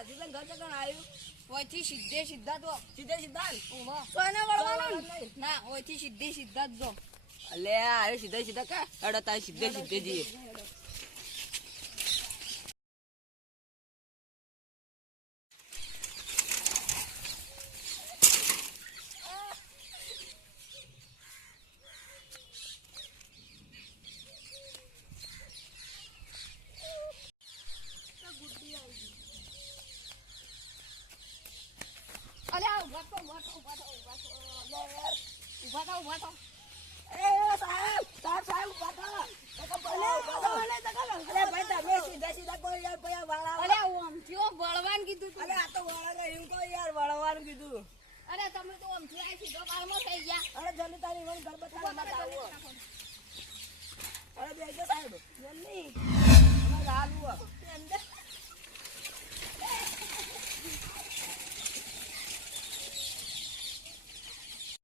વાલજીભાઈ ઘર ચકણ આવ્યું ઓયથી સીધા તો સીધે સીધા ઓવા સોને વળવાનું ના ઓયથી સીધા જ જો અલે આવ્યો સીધા સીધા કા હેડો તારે સીધે જઈએ અલે આ ઉભા થો એ સાહેબ ઉભા થા અલે ભાઈ તમે સીધા કોઈ યાર પયા વાળા અલે ઓમથીઓ વળવાન કીધું તું અલે આ તો વળાને એમ કોઈ યાર વળવાનું કીધું અરે તમે તો ઓમથી આ સીધો કારમાં થઈ ગયા અરે જલ્દી તારી વળી ઘર બતાવ